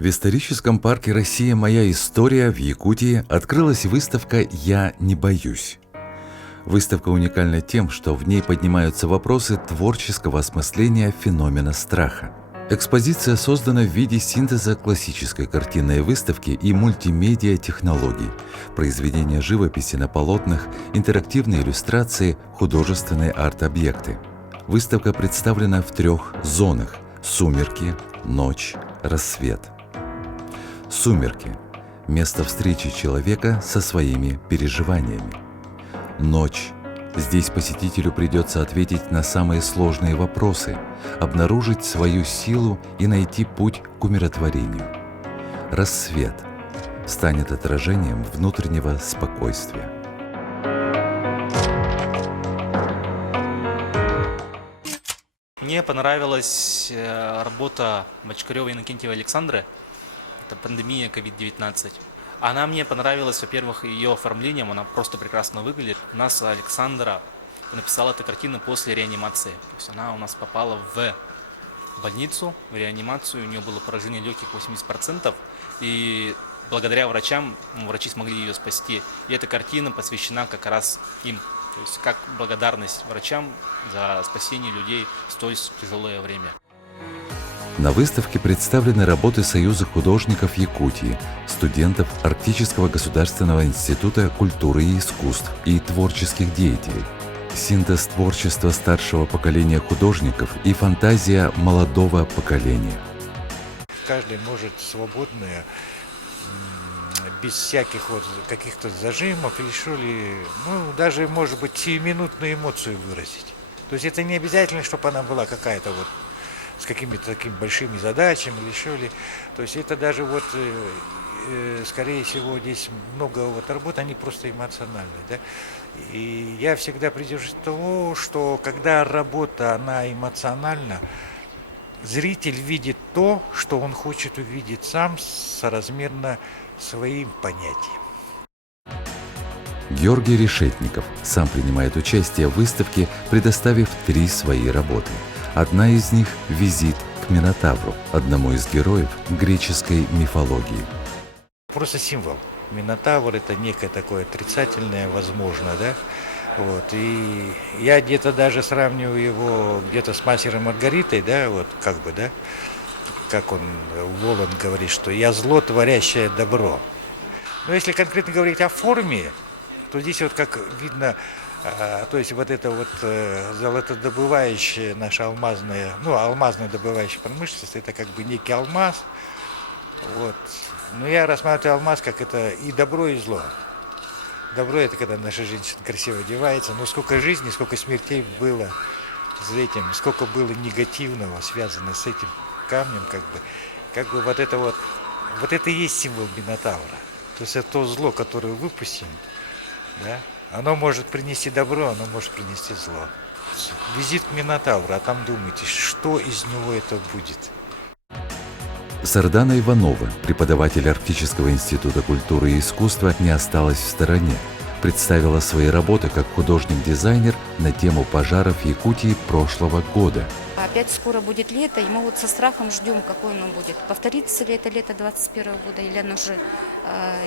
В историческом парке «Россия. Моя история» в Якутии открылась выставка «Я не боюсь». Выставка уникальна тем, что в ней поднимаются вопросы творческого осмысления феномена страха. Экспозиция создана в виде синтеза классической картинной выставки и мультимедиа-технологий, произведения живописи на полотнах, интерактивные иллюстрации, художественные арт-объекты. Выставка представлена в 3 зонах – сумерки, ночь, рассвет. Сумерки – место встречи человека со своими переживаниями. Ночь. Здесь посетителю придется ответить на самые сложные вопросы, обнаружить свою силу и найти путь к умиротворению. Рассвет станет отражением внутреннего спокойствия. Мне понравилась работа Бочкарёва Иннокентьева Александры. Это пандемия COVID-19. Она мне понравилась, во-первых, ее оформлением, она просто прекрасно выглядит. У нас Александра написала эту картину после реанимации. То есть она у нас попала в больницу, в реанимацию, у нее было поражение легких 80%, и благодаря врачам, врачи смогли ее спасти. И эта картина посвящена как раз им. То есть как благодарность врачам за спасение людей в столь тяжелое время. На выставке представлены работы Союза художников Якутии, студентов Арктического государственного института культуры и искусств и творческих деятелей, синтез творчества старшего поколения художников и фантазия молодого поколения. Каждый может свободно, без всяких вот каких-то зажимов или что ли, даже, может быть, сиюминутную эмоцию выразить. То есть это не обязательно, чтобы она была какая-то вот с какими-то такими большими задачами или что ли. То есть это даже вот, скорее всего, здесь много вот работ, они просто эмоциональные, да. И я всегда придерживаюсь того, что когда работа, она эмоциональна, зритель видит то, что он хочет увидеть сам соразмерно своим понятиям. Георгий Решетников сам принимает участие в выставке, предоставив 3 свои работы. Одна из них – визит к Минотавру, одному из героев греческой мифологии. Просто символ. Минотавр – это некое такое отрицательное, возможно, да? Вот. И я где-то даже сравниваю его где-то с мастером Маргаритой, да, вот как бы, да, как он, Воланд говорит, что я зло, творящее добро. Но если конкретно говорить о форме, то здесь вот как видно, то есть вот это вот золотодобывающая наша алмазная, алмазная добывающая промышленность, это как бы некий алмаз. Вот. Но я рассматриваю алмаз как это и добро, и зло. Добро – это когда наша женщина красиво одевается, но сколько жизни, сколько смертей было за этим, сколько было негативного, связано с этим камнем, как бы вот это и есть символ Минотавра. То есть это то зло, которое выпустим, да, оно может принести добро, оно может принести зло. Визит к Минотавру, а там думайте, что из него это будет. Сардана Иванова, преподаватель Арктического института культуры и искусства, не осталась в стороне. Представила свои работы как художник-дизайнер на тему пожаров Якутии прошлого года. Опять скоро будет лето, и мы вот со страхом ждем, какое оно будет. Повторится ли это лето 2021 года, или оно уже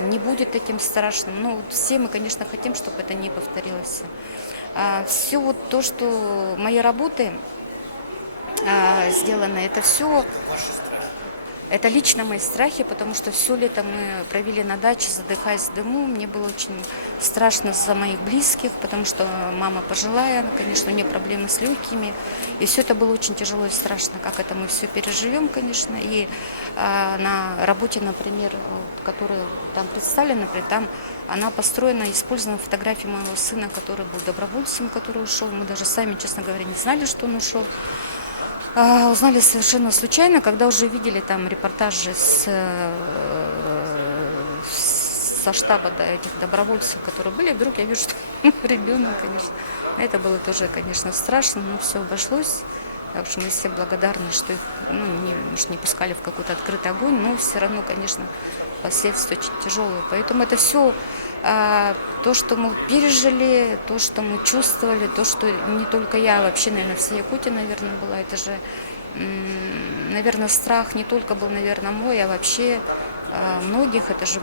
не будет таким страшным. Все мы, конечно, хотим, чтобы это не повторилось. Все вот то, что мои работы сделаны, это все... Это лично мои страхи, потому что все лето мы провели на даче, задыхаясь в дыму. Мне было очень страшно за моих близких, потому что мама пожилая, конечно, у нее проблемы с легкими. И все это было очень тяжело и страшно, как это мы все переживем, конечно. И на работе, например, которая там представлена, например, там она построена, использована фотографии моего сына, который был добровольцем, который ушел. Мы даже сами, честно говоря, не знали, что он ушел. Узнали совершенно случайно, когда уже видели там репортажи со штаба этих добровольцев, которые были. Вдруг я вижу, что ребенок, конечно. Это было тоже, конечно, страшно, но все обошлось. Так что мы все благодарны, что их не пускали в какой-то открытый огонь, но все равно, конечно, последствия очень тяжелые. Поэтому это все то, что мы пережили, то, что мы чувствовали, то, что не только я, а вообще, наверное, вся Якутия, наверное, была. Это же Наверное, страх не только был, наверное, мой, а вообще многих. Это же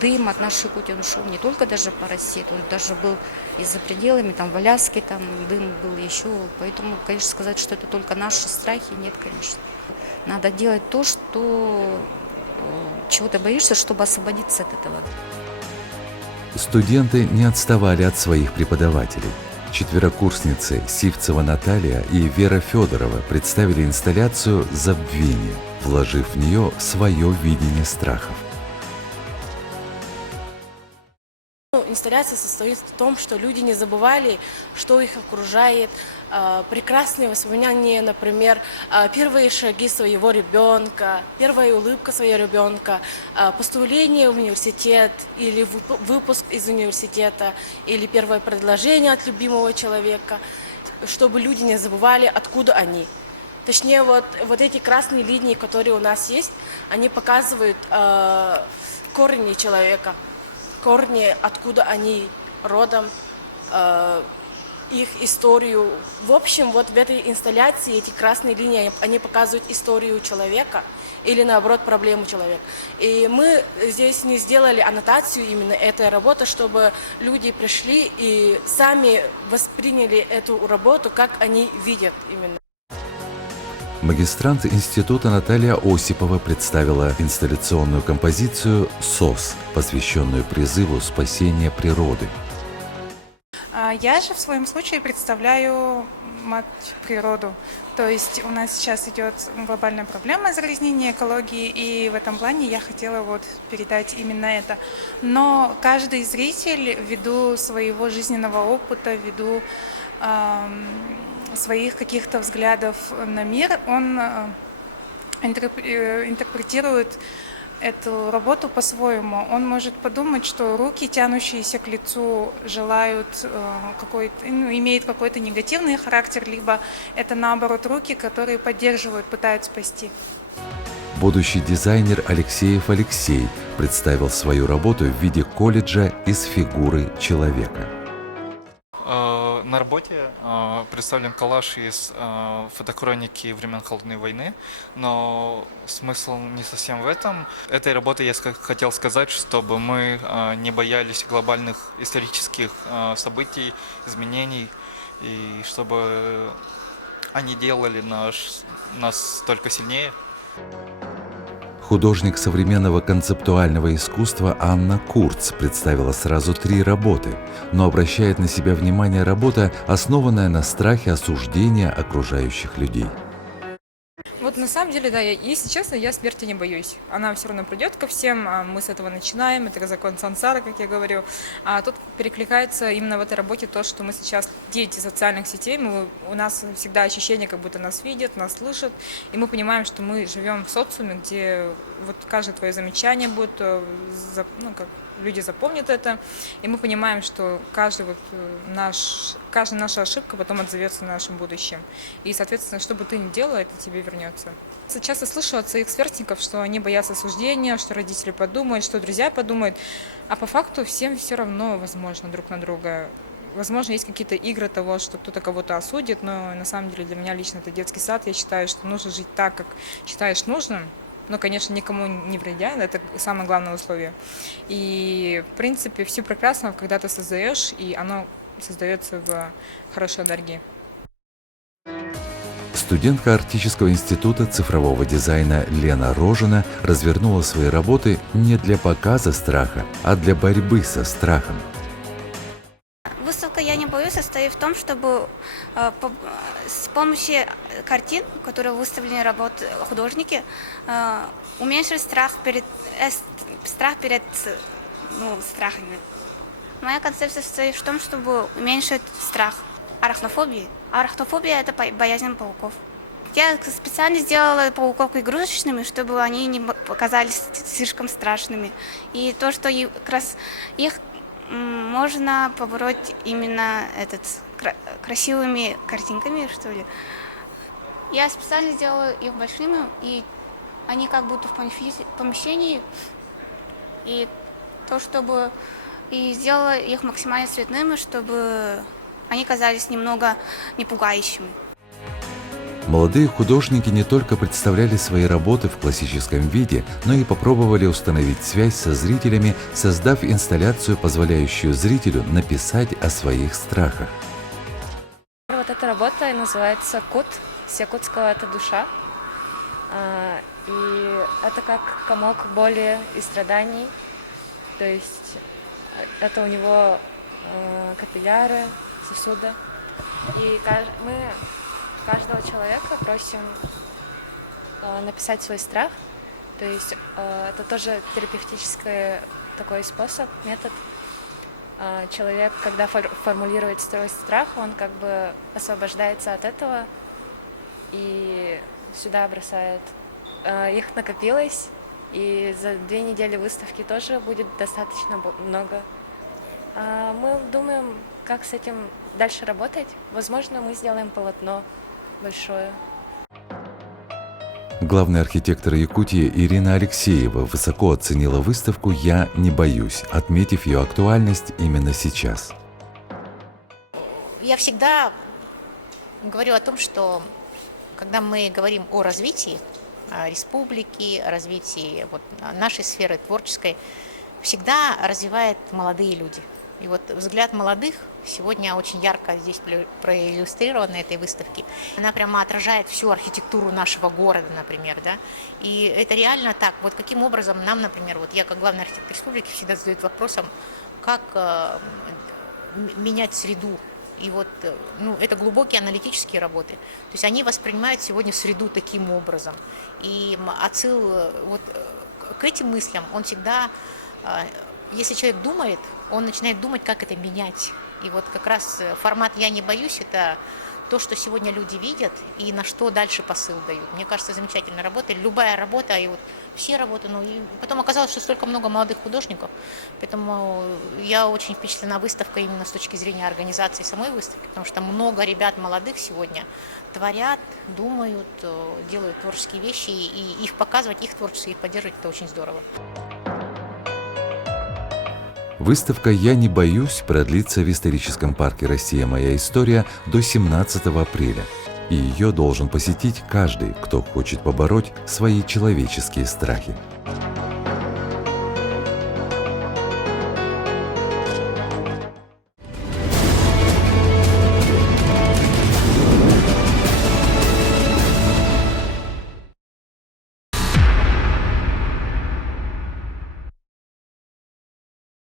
дым от нашей Якутии, он шел не только даже по России, он даже был и за пределами, там в Аляске там дым был еще. Поэтому, конечно, сказать, что это только наши страхи, нет, конечно. Надо делать то, чего ты боишься, чтобы освободиться от этого. Студенты не отставали от своих преподавателей. Четверокурсницы Сивцева Наталья и Вера Федорова представили инсталляцию «Забвение», вложив в нее свое видение страхов. Инсталляция состоит в том, что люди не забывали, что их окружает, прекрасные воспоминания, например, первые шаги своего ребенка, первая улыбка своего ребенка, поступление в университет или выпуск из университета, или первое предложение от любимого человека, чтобы люди не забывали, откуда они. Точнее, вот эти красные линии, которые у нас есть, они показывают корни человека. Корни, откуда они родом, их историю. В общем, вот в этой инсталляции эти красные линии, они показывают историю человека или, наоборот, проблему человека. И мы здесь не сделали аннотацию именно этой работы, чтобы люди пришли и сами восприняли эту работу, как они видят именно. Магистрант института Наталья Осипова представила инсталляционную композицию «СОС», посвященную призыву спасения природы. Я же в своем случае представляю мать природу. То есть у нас сейчас идет глобальная проблема загрязнения экологии, и в этом плане я хотела передать именно это. Но каждый зритель, ввиду своего жизненного опыта, ввиду своих каких-то взглядов на мир, он интерпретирует эту работу по-своему. Он может подумать, что руки, тянущиеся к лицу, желают имеют какой-то негативный характер, либо это наоборот руки, которые поддерживают, пытаются спасти. Будущий дизайнер Алексеев Алексей представил свою работу в виде колледжа из фигуры человека. На работе представлен коллаж из фотохроники времен Холодной войны, но смысл не совсем в этом. Этой работой я хотел сказать, чтобы мы не боялись глобальных исторических событий, изменений, и чтобы они делали нас только сильнее. Художник современного концептуального искусства Анна Курц представила сразу 3 работы, но обращает на себя внимание работа, основанная на страхе осуждения окружающих людей. Вот на самом деле, да, если честно, я смерти не боюсь. Она все равно придет ко всем, мы с этого начинаем, это закон сансары, как я говорю. А тут перекликается именно в этой работе то, что мы сейчас дети социальных сетей, у нас всегда ощущение, как будто нас видят, нас слышат, и мы понимаем, что мы живем в социуме, где каждое твое замечание будет, люди запомнят это, и мы понимаем, что каждая наша ошибка потом отзовется в нашем будущем. И, соответственно, что бы ты ни делала, это тебе вернется. Часто слышу от своих сверстников, что они боятся осуждения, что родители подумают, что друзья подумают, а по факту всем все равно возможно друг на друга. Возможно, есть какие-то игры того, что кто-то кого-то осудит, но на самом деле для меня лично это детский сад. Я считаю, что нужно жить так, как считаешь нужным. Но, конечно, никому не вредя, это самое главное условие. И, в принципе, все прекрасно, когда ты создаешь, и оно создается в хорошей энергии. Студентка Арктического института цифрового дизайна Лена Рожина развернула свои работы не для показа страха, а для борьбы со страхом. Выставка «Я не боюсь» состоит в том, чтобы с помощью картин, которые выставлены работы художники, уменьшить страх перед страхами. Моя концепция состоит в том, чтобы уменьшить страх арахнофобии. Арахнофобия – это боязнь пауков. Я специально сделала пауков игрушечными, чтобы они не показались слишком страшными. И то, что как раз их можно побороть именно красивыми картинками, что ли. Я специально сделала их большими, и они как будто в помещении. И сделала их максимально цветными, чтобы они казались немного не пугающими. Молодые художники не только представляли свои работы в классическом виде, но и попробовали установить связь со зрителями, создав инсталляцию, позволяющую зрителю написать о своих страхах. Вот эта работа называется «Кут». С якутского это душа. И это как комок боли и страданий. То есть это у него капилляры, сосуды. И мы каждого человека просим написать свой страх. То есть это тоже терапевтический такой способ, метод. Человек, когда формулирует свой страх, он как бы освобождается от этого и сюда бросает. Их накопилось, и за 2 недели выставки тоже будет достаточно много. Мы думаем, как с этим дальше работать. Возможно, мы сделаем полотно большое. Главный архитектор Якутии Ирина Алексеева высоко оценила выставку «Я не боюсь», отметив ее актуальность именно сейчас. Я всегда говорю о том, что когда мы говорим о развитии республики, о развитии нашей сферы творческой, всегда развивают молодые люди. И вот взгляд молодых сегодня очень ярко здесь проиллюстрирован на этой выставке. Она прямо отражает всю архитектуру нашего города, например, да. И это реально так. Вот каким образом нам, например, вот я как главный архитектор республики всегда задают вопросом, как менять среду. И вот, это глубокие аналитические работы. То есть они воспринимают сегодня среду таким образом. И отсыл вот к этим мыслям, он всегда, если человек думает, он начинает думать, как это менять. И вот как раз формат «Я не боюсь» — это то, что сегодня люди видят и на что дальше посыл дают. Мне кажется, замечательная работа. Любая работа, и вот все работы. И потом оказалось, что столько много молодых художников. Поэтому я очень впечатлена выставкой именно с точки зрения организации самой выставки, потому что много ребят молодых сегодня творят, думают, делают творческие вещи, и их показывать, их творчество, их поддерживать — это очень здорово. Выставка «Я не боюсь» продлится в историческом парке «Россия. Моя история» до 17 апреля. И ее должен посетить каждый, кто хочет побороть свои человеческие страхи.